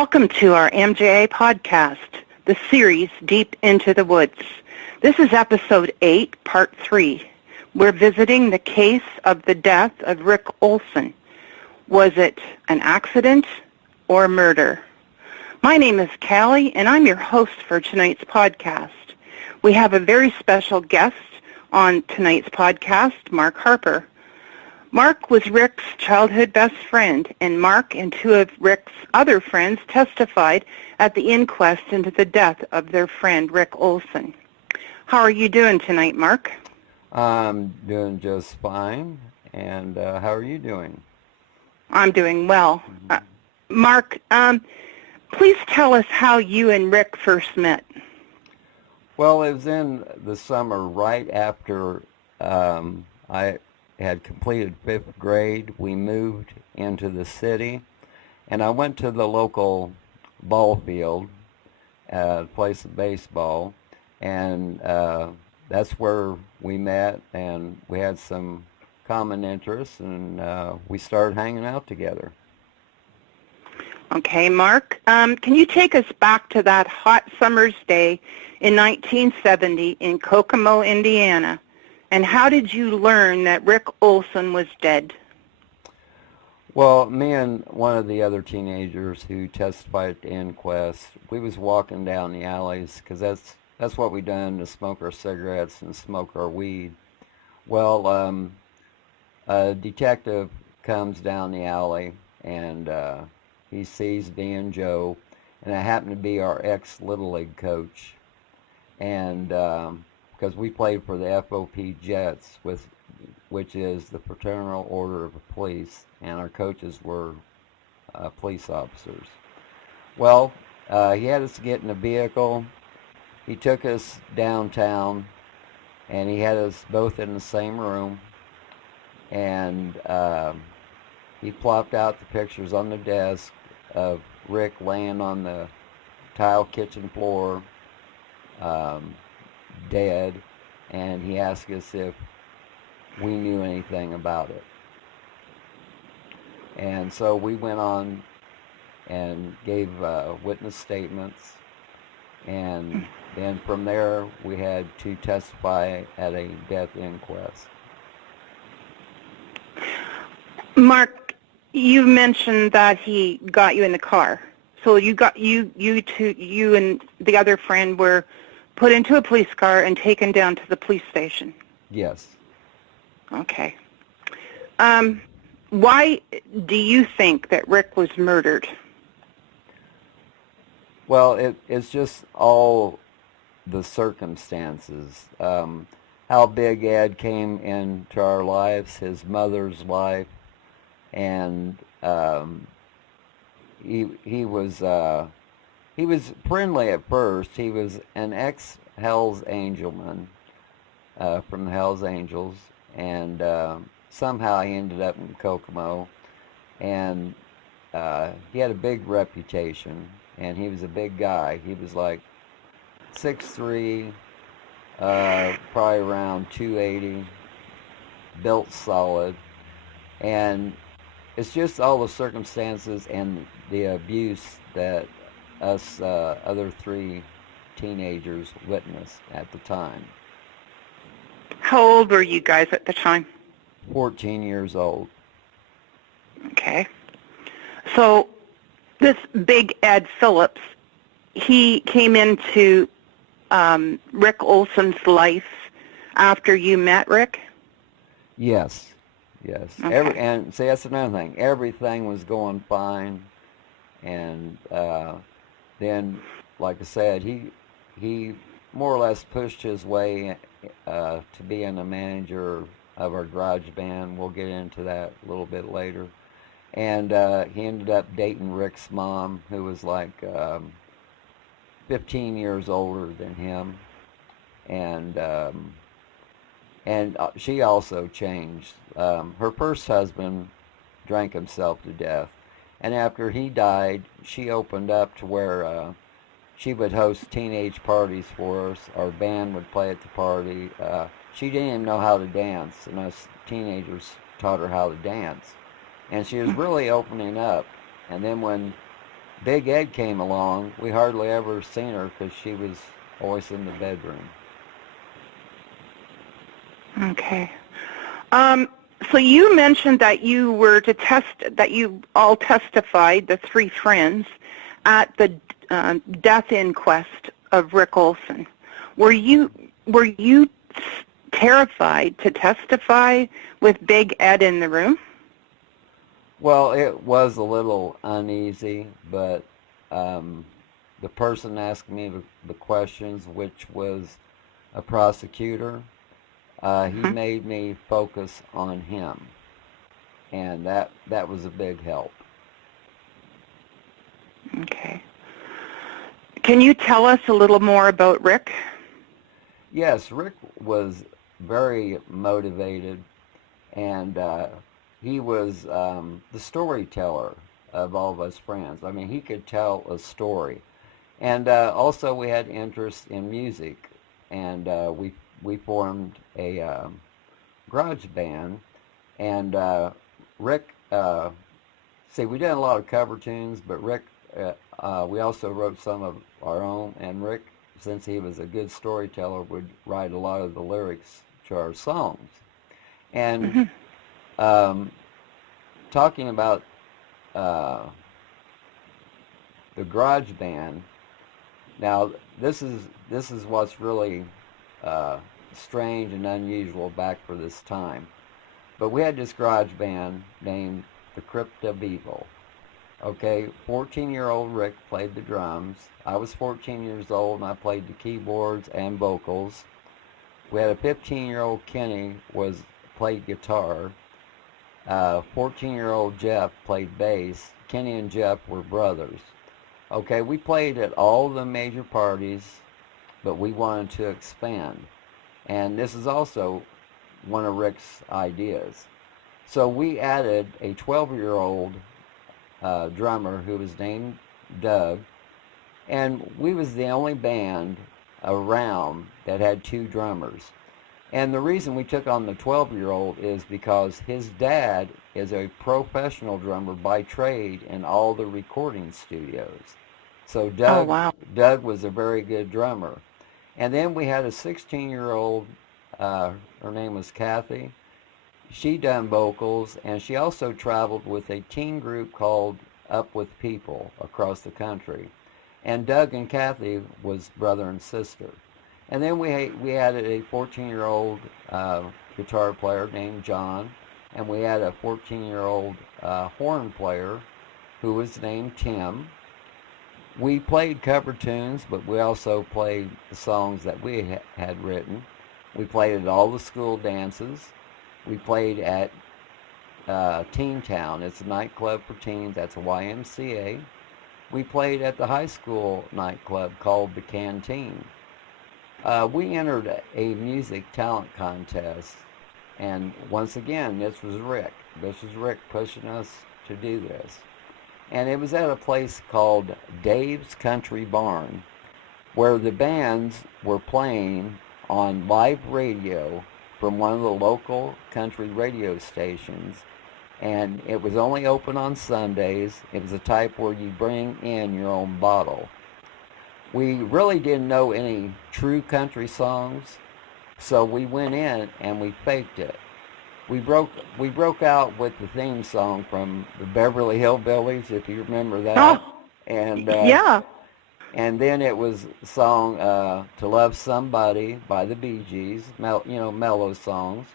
Welcome to our MJA podcast, the series Deep into the Woods. This is episode 8, part 3. We're visiting the case of the death of Rick Olson. Was it an accident or murder? My name is Cali, and I'm your host for tonight's podcast. We have a very special guest on tonight's podcast, Mark Harper. Mark was Rick's childhood best friend, and Mark and two of Rick's other friends testified at the inquest into the death of their friend, Rick Olson. How are you doing tonight, Mark? I'm doing just fine, and how are you doing? I'm doing well. Mark, please tell us how you and Rick first met. Well, it was in the summer right after I had completed 5th grade. We moved into the city, and I went to the local ball field, play some baseball, and that's where we met, and we had some common interests, and we started hanging out together. Okay, Mark, can you take us back to that hot summer's day in 1970 in Kokomo, Indiana? And how did you learn that Rick Olson was dead? Well, me and one of the other teenagers who testified at the inquest, we was walking down the alleys, because that's what we done, to smoke our cigarettes and smoke our weed. Well, a detective comes down the alley, and he sees me and Joe, and it happened to be our ex-Little League coach. And because we played for the FOP Jets, which is the Fraternal Order of the Police, and our coaches were police officers. Well, he had us get in a vehicle. He took us downtown, and he had us both in the same room, and he plopped out the pictures on the desk of Rick laying on the tile kitchen floor, dead, and he asked us if we knew anything about it. And so we went on and gave witness statements, and then from there we had to testify at a death inquest. Mark, you mentioned that he got you in the car. So you and the other friend were put into a police car and taken down to the police station. Yes. Okay. Why do you think that Rick was murdered? Well, it's just all the circumstances. How Big Ed came into our lives, his mother's life, and he was friendly at first. He was an ex-Hell's Angelman from the Hell's Angels, and somehow he ended up in Kokomo, and he had a big reputation, and he was a big guy. He was like 6'3", probably around 280, built solid, and it's just all the circumstances and the abuse that us other 3 teenagers witnessed at the time. How old were you guys at the time? 14 years old. Okay. So this Big Ed Phillips, he came into Rick Olson's life after you met Rick? Yes. Yes. Okay. And see, that's another thing. Everything was going fine, and then, like I said, he more or less pushed his way to being a manager of our garage band. We'll get into that a little bit later. And he ended up dating Rick's mom, who was like 15 years older than him, and she also changed. Her first husband drank himself to death, and after he died, she opened up to where she would host teenage parties for us. Our band would play at the party. She didn't even know how to dance, and us teenagers taught her how to dance. And she was really opening up. And then when Big Ed came along, we hardly ever seen her because she was always in the bedroom. Okay. So you mentioned that you were that you all testified, the three friends, at the death inquest of Rick Olson. Were you terrified to testify with Big Ed in the room? Well, it was a little uneasy, but the person asking me the questions, which was a prosecutor, he made me focus on him, and that was a big help. Okay. Can you tell us a little more about Rick? Yes, Rick was very motivated, and he was the storyteller of all of us friends. I mean, he could tell a story. And also we had interest in music, and we formed a garage band, and Rick, see, we did a lot of cover tunes, but Rick, we also wrote some of our own, and Rick, since he was a good storyteller, would write a lot of the lyrics to our songs. And talking about the garage band, now this is what's really strange and unusual back for this time. But we had this garage band named the Crypt of Evil. Okay, 14-year-old Rick played the drums. I was 14 years old and I played the keyboards and vocals. We had a 15-year-old Kenny played guitar. 14-year-old Jeff played bass. Kenny and Jeff were brothers. Okay, we played at all the major parties, but we wanted to expand. And this is also one of Rick's ideas. So we added a 12-year-old drummer who was named Doug, and we was the only band around that had two drummers. And the reason we took on the 12-year-old is because his dad is a professional drummer by trade in all the recording studios. So Doug was a very good drummer. And then we had a 16-year-old, her name was Kathy. She done vocals, and she also traveled with a teen group called Up With People across the country. And Doug and Kathy was brother and sister. And then we added a 14-year-old guitar player named John, and we had a 14-year-old horn player who was named Tim. We played cover tunes, but we also played the songs that we had written. We played at all the school dances. We played at Teen Town. It's a nightclub for teens. That's a YMCA. We played at the high school nightclub called the Canteen. We entered a music talent contest, and once again, this was Rick. This was Rick pushing us to do this. And it was at a place called Dave's Country Barn, where the bands were playing on live radio from one of the local country radio stations, and it was only open on Sundays. It was a type where you bring in your own bottle. We really didn't know any true country songs, so we went in and we faked it. We broke out with the theme song from the Beverly Hillbillies, if you remember that. Oh, and yeah. And then it was the song "To Love Somebody" by the Bee Gees, mellow songs.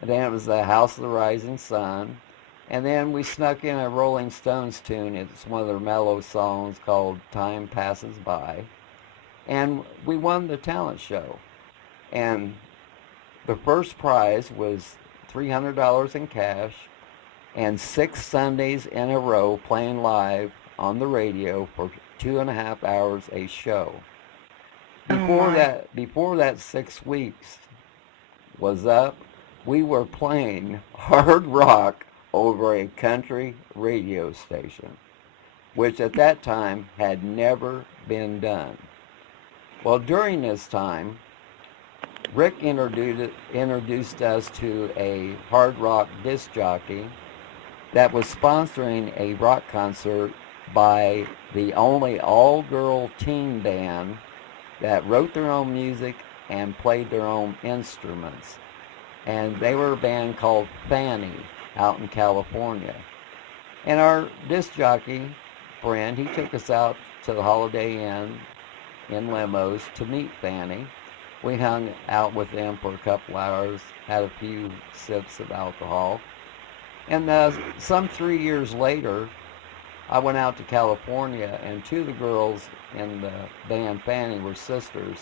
And then it was "The House of the Rising Sun." And then we snuck in a Rolling Stones tune. It's one of their mellow songs called "Time Passes By." And we won the talent show. And the first prize was $300 in cash and 6 Sundays in a row playing live on the radio for 2.5 hours a show. Before that 6 weeks was up, we were playing hard rock over a country radio station, which at that time had never been done. Well, during this time, Rick introduced us to a hard rock disc jockey that was sponsoring a rock concert by the only all-girl teen band that wrote their own music and played their own instruments. And they were a band called Fanny out in California. And our disc jockey friend, he took us out to the Holiday Inn in limos to meet Fanny. We hung out with them for a couple hours, had a few sips of alcohol. And some 3 years later, I went out to California, and two of the girls in the band Fanny were sisters.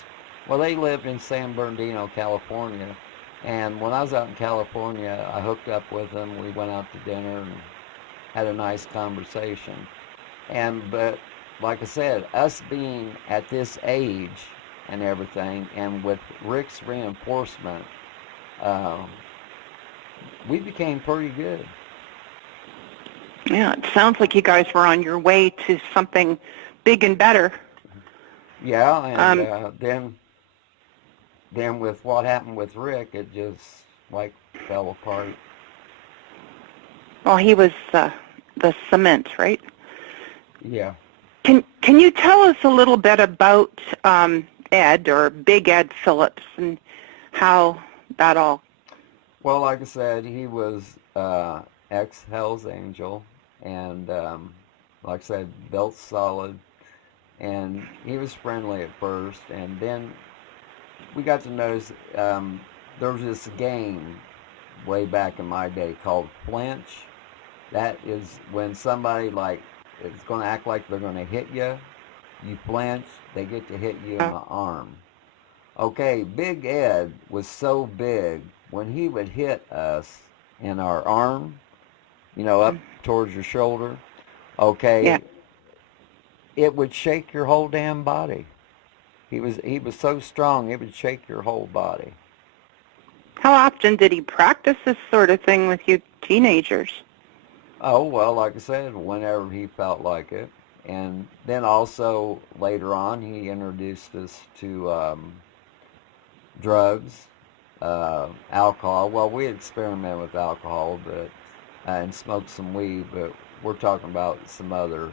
Well, they lived in San Bernardino, California. And when I was out in California, I hooked up with them. We went out to dinner and had a nice conversation. But like I said, us being at this age and everything, and with Rick's reinforcement, we became pretty good. Yeah, it sounds like you guys were on your way to something big and better. Yeah, and then with what happened with Rick, it just like fell apart. Well, he was the cement, right? Yeah. Can you tell us a little bit about Ed, or Big Ed Phillips, and how that all... Well, like I said, he was ex-Hell's Angel, and like I said, built solid, and he was friendly at first, and then we got to notice there was this game way back in my day called flinch. That is when somebody like is going to act like they're going to hit you, you flinch, they get to hit you in the arm. Okay, Big Ed was so big, when he would hit us in our arm, up towards your shoulder, okay, yeah, it would shake your whole damn body. He was so strong, it would shake your whole body. How often did he practice this sort of thing with you teenagers? Oh, well, like I said, whenever he felt like it. And then also later on, he introduced us to drugs, alcohol. Well, we experimented with alcohol, and smoked some weed, but we're talking about some other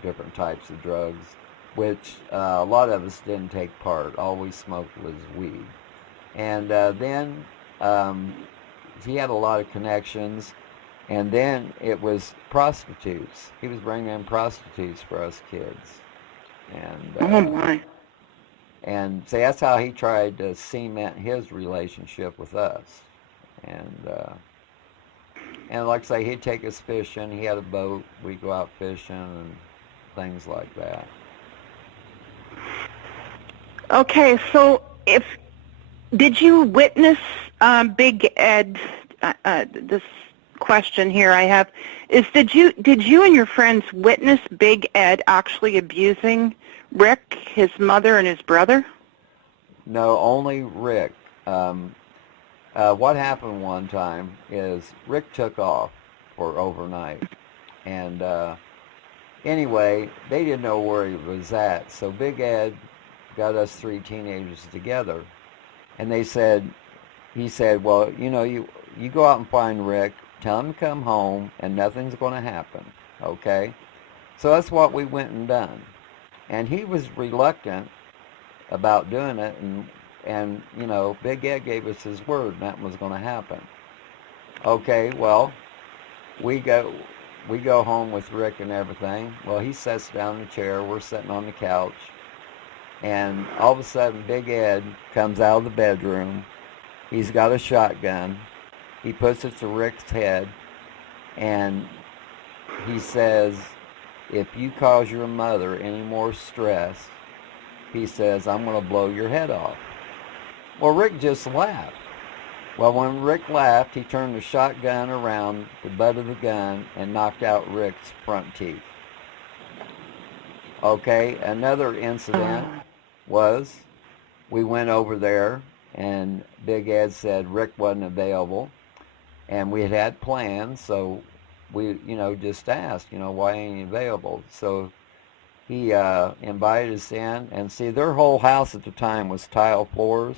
different types of drugs, which a lot of us didn't take part. All we smoked was weed. And then he had a lot of connections. And then it was prostitutes. He was bringing in prostitutes for us kids. And oh, my. And see, that's how he tried to cement his relationship with us. And like I say, he'd take us fishing. He had a boat. We'd go out fishing and things like that. Okay, so did you witness Big Ed, this question here I have is, did you and your friends witness Big Ed actually abusing Rick, his mother, and his brother? No, only Rick. What happened one time is Rick took off for overnight, and anyway, they didn't know where he was at, so Big Ed got us three teenagers together, and he said, well, you go out and find Rick, tell him to come home, and nothing's going to happen, okay? So that's what we went and done. And he was reluctant about doing it, and Big Ed gave us his word, and that was going to happen. Okay, well, we go home with Rick and everything. Well, he sits down in the chair, we're sitting on the couch, and all of a sudden Big Ed comes out of the bedroom. He's got a shotgun. He puts it to Rick's head, and he says, if you cause your mother any more stress, he says, I'm going to blow your head off. Well, Rick just laughed. Well, when Rick laughed, he turned the shotgun around the butt of the gun and knocked out Rick's front teeth. Okay, another incident was we went over there, and Big Ed said Rick wasn't available, and we had plans, so we, just asked, why ain't he available? So he invited us in, and see, their whole house at the time was tile floors.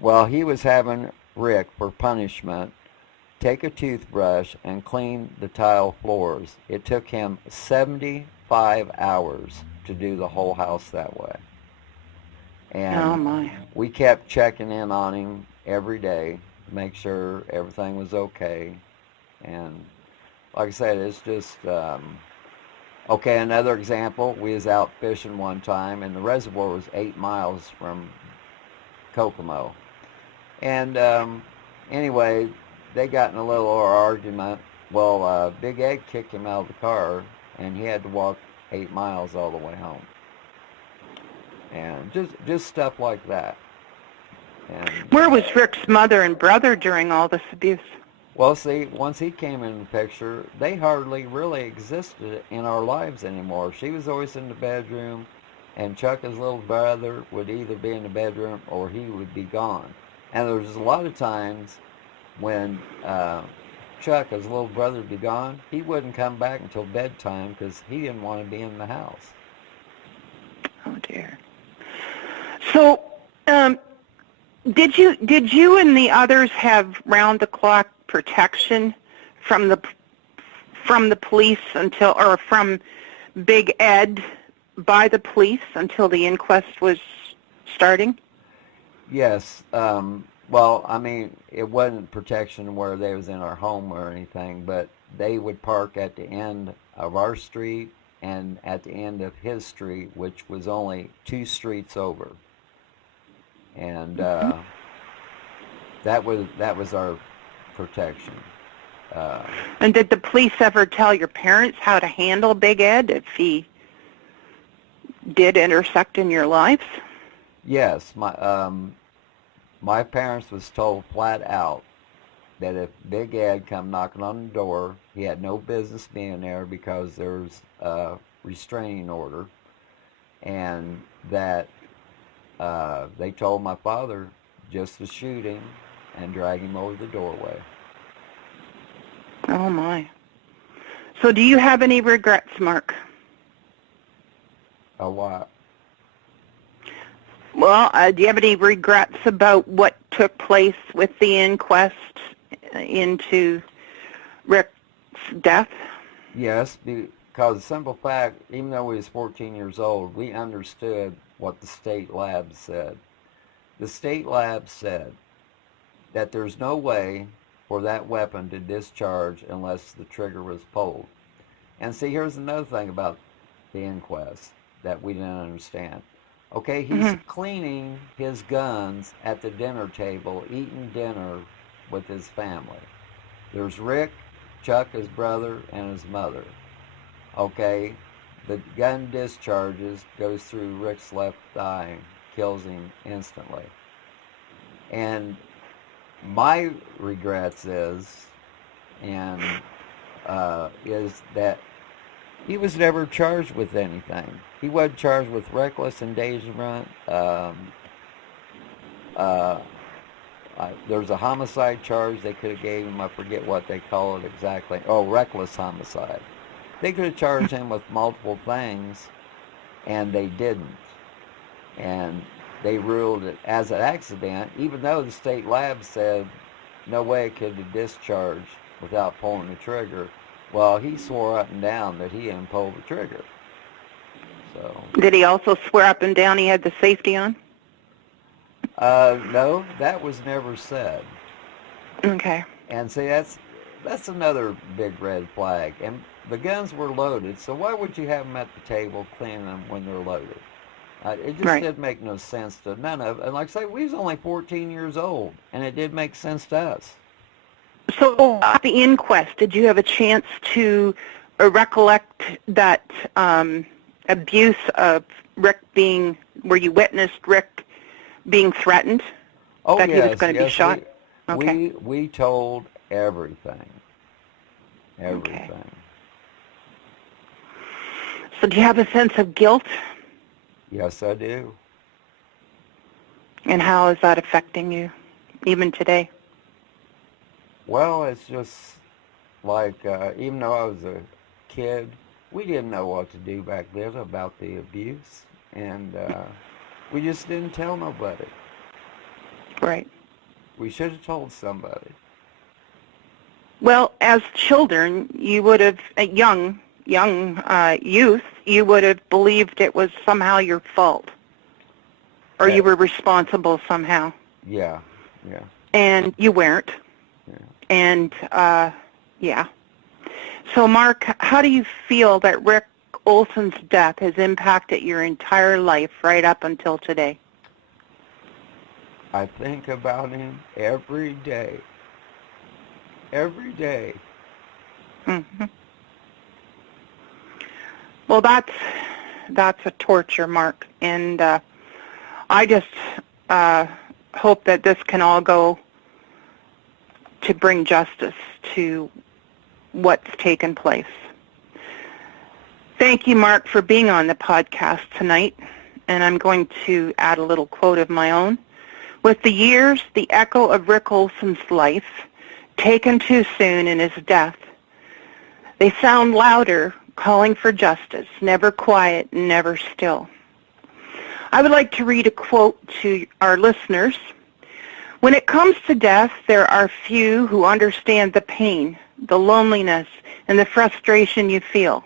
Well, he was having Rick, for punishment, take a toothbrush and clean the tile floors. It took him 70 5 hours to do the whole house that way. And Oh, my. we kept checking in on him every day to make sure everything was okay. And like I said, it's just, okay, another example, we was out fishing one time, and the reservoir was 8 miles from Kokomo. And anyway, they got in a little argument. Well, Big Ed kicked him out of the car, and he had to walk 8 miles all the way home. And just stuff like that. And Where was Rick's mother and brother during all this abuse? well, see, once he came in the picture, they hardly really existed in our lives anymore. She was always in the bedroom, and Chuck, his little brother, would either be in the bedroom or he would be gone. And there was a lot of times when Chuck, his little brother, would be gone, he wouldn't come back until bedtime because he didn't want to be in the house. Oh, dear. So, did you and the others have round-the-clock protection from the police until, or from Big Ed by the police until the inquest was starting? Yes. Well, I mean, it wasn't protection where they was in our home or anything, but they would park at the end of our street and at the end of his street, which was only 2 streets over. And that was our protection. And did the police ever tell your parents how to handle Big Ed if he did intersect in your lives? Yes, my parents was told flat out that if Big Ed come knocking on the door, he had no business being there because there's a restraining order, and that they told my father just to shoot him and drag him over the doorway. Oh, my. So do you have any regrets, Mark? A lot. Well, do you have any regrets about what took place with the inquest into Rick's death? Yes, because the simple fact, even though we was 14 years old, we understood what the state lab said. The state lab said that there's no way for that weapon to discharge unless the trigger was pulled. And see, here's another thing about the inquest that we didn't understand. Okay, he's cleaning his guns at the dinner table, eating dinner with his family. There's Rick, Chuck, his brother, and his mother. Okay, the gun discharges, goes through Rick's left eye, kills him instantly. And my regrets is that he was never charged with anything. He wasn't charged with reckless endangerment. There's a homicide charge they could have gave him. I forget what they call it exactly. Oh, reckless homicide. They could have charged him with multiple things, and they didn't. And they ruled it as an accident, even though the state lab said no way it could have discharged without pulling the trigger. Well, he swore up and down that he didn't pull the trigger. So. Did he also swear up and down he had the safety on? No, that was never said. Okay. And see, that's another big red flag. And the guns were loaded, so why would you have them at the table cleaning them when they're loaded? It just didn't make no sense to none of it. And like I say, we was only 14 years old, and it did make sense to us. So at the inquest, did you have a chance to recollect that abuse of Rick being, where you witnessed Rick being threatened? Oh, that yes, he was going to be shot? We told everything. Everything. Okay. So do you have a sense of guilt? Yes, I do. And how is that affecting you, even today? Well, it's just like, even though I was a kid, we didn't know what to do back then about the abuse, and we just didn't tell nobody. Right. We should have told somebody. Well, as children, you would have, young youth, you would have believed it was somehow your fault, or you were responsible somehow. Yeah, yeah. And you weren't. Yeah. And, yeah. So, Mark, how do you feel that Rick Olson's death has impacted your entire life right up until today? I think about him every day. Every day. Mm-hmm. Well, that's a torture, Mark. And I just hope that this can all go to bring justice to what's taken place. Thank you, Mark, for being on the podcast tonight. And I'm going to add a little quote of my own. With the years, the echo of Rick Olson's life, taken too soon in his death, they sound louder, calling for justice, never quiet, never still. I would like to read a quote to our listeners. When it comes to death, there are few who understand the pain, the loneliness, and the frustration you feel.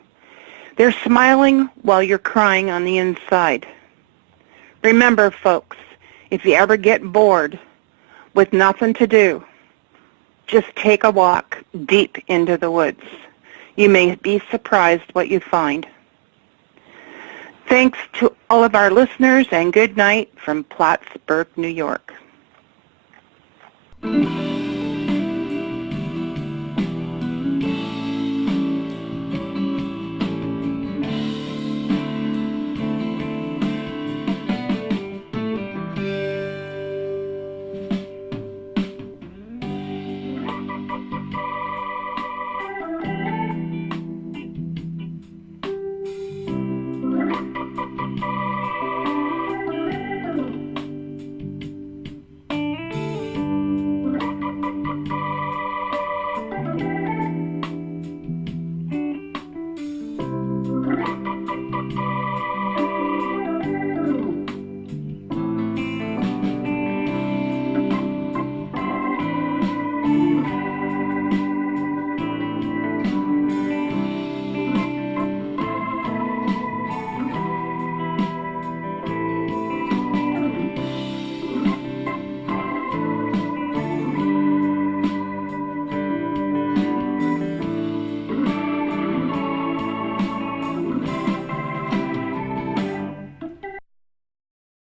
They're smiling while you're crying on the inside. Remember, folks, if you ever get bored with nothing to do, just take a walk deep into the woods. You may be surprised what you find. Thanks to all of our listeners, and good night from Plattsburgh, New York.